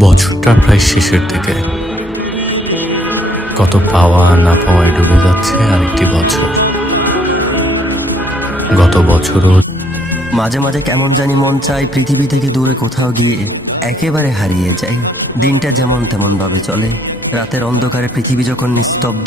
বছরটা প্রায় শেষের দিকে। কত পাওয়া না পাওয়ায় ডুবে যাচ্ছে আরেকটি বছর। গত বছরও মাঝে মাঝে কেমন জানি মন চাই পৃথিবী থেকে দূরে কোথাও গিয়ে একেবারে হারিয়ে যাই। দিনটা যেমন তেমন ভাবে চলে, রাতের অন্ধকারে পৃথিবী যখন নিস্তব্ধ,